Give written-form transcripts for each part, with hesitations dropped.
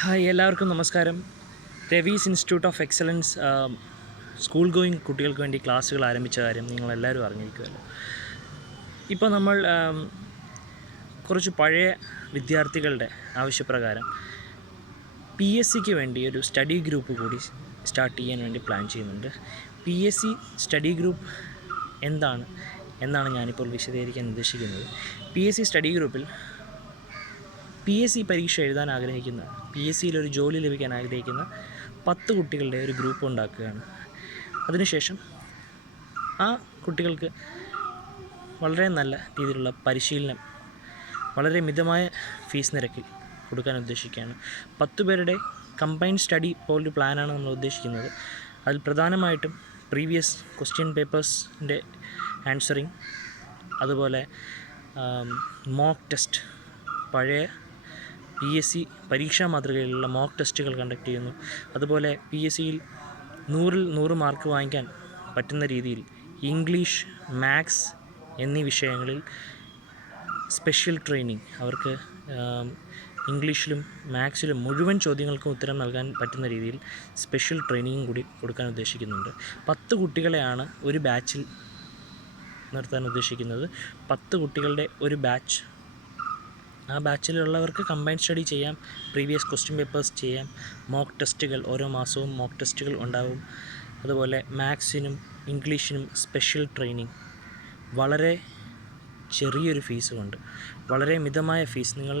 Hi, എല്ലാവർക്കും നമസ്കാരം. Ravi's institute of excellence school going കുട്ടികൾക്ക് വേണ്ടി ക്ലാസ്സുകൾ ആരംഭിച്ച കാര്യം നിങ്ങളെല്ലാവരും അറിഞ്ഞിരിക്കുമല്ലോ. ഇപ്പോൾ നമ്മൾ കുറച്ച് പഴയ വിദ്യാർത്ഥികളുടെ ആവശ്യപ്രകാരം PSCക്ക് വേണ്ടി ഒരു സ്റ്റഡി ഗ്രൂപ്പ് കൂടി സ്റ്റാർട്ട് ചെയ്യാൻ വേണ്ടി പ്ലാൻ ചെയ്യുന്നുണ്ട്. PSC സ്റ്റഡി ഗ്രൂപ്പ് എന്നാണ് ഞാനിപ്പോൾ വിശദീകരിക്കാൻ ഉദ്ദേശിക്കുന്നത്. PSC സ്റ്റഡി ഗ്രൂപ്പിൽ PSC പരീക്ഷ എഴുതാൻ ആഗ്രഹിക്കുന്ന, PSCയിലൊരു ജോലി ലഭിക്കാൻ ആഗ്രഹിക്കുന്ന 10 കുട്ടികളുടെ ഒരു ഗ്രൂപ്പ് ഉണ്ടാക്കുകയാണ്. അതിനുശേഷം ആ കുട്ടികൾക്ക് വളരെ നല്ല രീതിയിലുള്ള പരിശീലനം വളരെ മിതമായ ഫീസ് നിരക്കിൽ കൊടുക്കാൻ ഉദ്ദേശിക്കുകയാണ്. 10 പേരുടെ കമ്പൈൻഡ് സ്റ്റഡി പോലൊരു പ്ലാനാണ് നമ്മൾ ഉദ്ദേശിക്കുന്നത്. അതിൽ പ്രധാനമായിട്ടും പ്രീവിയസ് ക്വസ്റ്റ്യൻ പേപ്പേഴ്സിൻ്റെ ആൻസറിങ്, അതുപോലെ മോക്ക് ടെസ്റ്റ്, പഴയ PSC പരീക്ഷാ മാതൃകയിലുള്ള മോക്ക് ടെസ്റ്റുകൾ കണ്ടക്ട് ചെയ്യുന്നു. അതുപോലെ PSCയിൽ 100-ൽ 100 മാർക്ക് വാങ്ങിക്കാൻ പറ്റുന്ന രീതിയിൽ ഇംഗ്ലീഷ്, മാത്സ് എന്നീ വിഷയങ്ങളിൽ സ്പെഷ്യൽ ട്രെയിനിങ്, അവർക്ക് ഇംഗ്ലീഷിലും മാത്സിലും മുഴുവൻ ചോദ്യങ്ങൾക്കും ഉത്തരം നൽകാൻ പറ്റുന്ന രീതിയിൽ സ്പെഷ്യൽ ട്രെയിനിങ്ങും കൂടി കൊടുക്കാൻ ഉദ്ദേശിക്കുന്നുണ്ട്. 10 കുട്ടികളെയാണ് ഒരു ബാച്ചിൽ നിർത്താൻ ഉദ്ദേശിക്കുന്നത്. 10 കുട്ടികളുടെ ഒരു ബാച്ച്. ആ ബാച്ചിലുള്ളവർക്ക് കമ്പൈൻഡ് സ്റ്റഡി ചെയ്യാം, പ്രീവിയസ് ക്വസ്റ്റ്യൻ പേപ്പേഴ്സ് ചെയ്യാം, മോക്ക് ടെസ്റ്റുകൾ, ഓരോ മാസവും മോക്ക് ടെസ്റ്റുകൾ ഉണ്ടാവും. അതുപോലെ മാത്സിനും ഇംഗ്ലീഷിനും സ്പെഷ്യൽ ട്രെയിനിങ്. വളരെ ചെറിയൊരു ഫീസ് കൊണ്ട്, വളരെ മിതമായ ഫീസ്, നിങ്ങൾ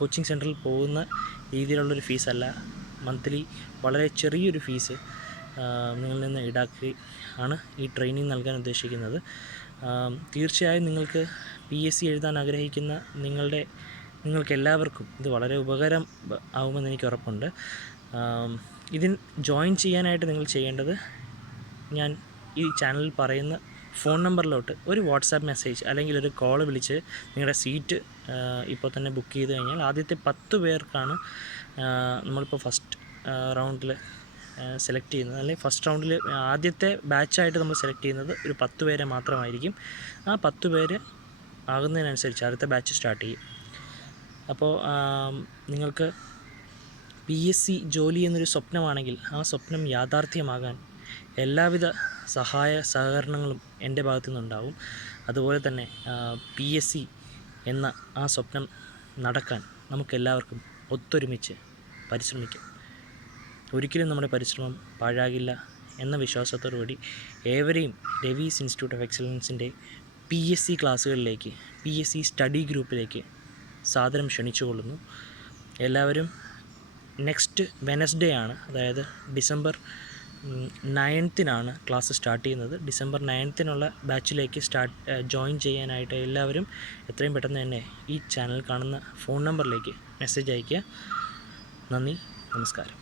കോച്ചിങ് സെൻറ്ററിൽ പോകുന്ന രീതിയിലുള്ളൊരു ഫീസല്ല, മന്ത്ലി വളരെ ചെറിയൊരു ഫീസ് നിങ്ങളിൽ നിന്ന് ഈടാക്കി ആണ് ഈ ട്രെയിനിങ് നൽകാൻ ഉദ്ദേശിക്കുന്നത്. തീർച്ചയായും നിങ്ങൾക്ക് PSC എഴുതാൻ ആഗ്രഹിക്കുന്ന നിങ്ങൾക്കെല്ലാവർക്കും ഇത് വളരെ ഉപകാരം ആവുമെന്ന് എനിക്ക് ഉറപ്പുണ്ട്. ഇതിൽ ജോയിൻ ചെയ്യാനായിട്ട് നിങ്ങൾ ചെയ്യേണ്ടത്, ഞാൻ ഈ ചാനലിൽ പറയുന്ന ഫോൺ നമ്പറിലോട്ട് ഒരു വാട്സാപ്പ് മെസ്സേജ് അല്ലെങ്കിൽ ഒരു കോൾ വിളിച്ച് നിങ്ങളുടെ സീറ്റ് ഇപ്പോൾ തന്നെ ബുക്ക് ചെയ്ത് കഴിഞ്ഞാൽ ആദ്യത്തെ 10 പേർക്കാണ് നമ്മളിപ്പോൾ ഫസ്റ്റ് റൗണ്ടിൽ സെലക്ട് ചെയ്യുന്നത്. അല്ലെങ്കിൽ ഫസ്റ്റ് റൗണ്ടിൽ ആദ്യത്തെ ബാച്ചായിട്ട് നമ്മൾ സെലക്ട് ചെയ്യുന്നത് ഒരു 10 പേരെ മാത്രമായിരിക്കും. ആ 10 പേര് ആകുന്നതിനനുസരിച്ച് അടുത്ത ബാച്ച് സ്റ്റാർട്ട് ചെയ്യും. അപ്പോൾ നിങ്ങൾക്ക് PSC ജോലി എന്നൊരു സ്വപ്നമാണെങ്കിൽ ആ സ്വപ്നം യാഥാർത്ഥ്യമാകാൻ എല്ലാവിധ സഹകരണങ്ങളും എൻ്റെ ഭാഗത്തു നിന്നുണ്ടാവും. അതുപോലെ തന്നെ PSC എന്ന ആ സ്വപ്നം നടക്കാൻ നമുക്കെല്ലാവർക്കും ഒത്തൊരുമിച്ച് പരിശ്രമിക്കാം. ഒരിക്കലും നമ്മുടെ പരിശ്രമം പാഴാകില്ല എന്ന വിശ്വാസത്തോടുകൂടി ഏവരെയും രവീസ് ഇൻസ്റ്റിറ്റ്യൂട്ട് ഓഫ് എക്സലൻസിൻ്റെ PSC ക്ലാസ്സുകളിലേക്ക്, PSC സ്റ്റഡി ഗ്രൂപ്പിലേക്ക് സാദരം ക്ഷണിച്ചുകൊള്ളുന്നു. എല്ലാവരും നെക്സ്റ്റ് വെനസ്ഡേ ആണ്, അതായത് ഡിസംബർ 9-നാണ് ക്ലാസ് സ്റ്റാർട്ട് ചെയ്യുന്നത്. ഡിസംബർ 9-നുള്ള ബാച്ചിലേക്ക് ജോയിൻ ചെയ്യാനായിട്ട് എല്ലാവരും എത്രയും പെട്ടെന്ന് തന്നെ ഈ ചാനൽ കാണുന്ന ഫോൺ നമ്പറിലേക്ക് മെസ്സേജ് അയയ്ക്കുക. നന്ദി, നമസ്കാരം.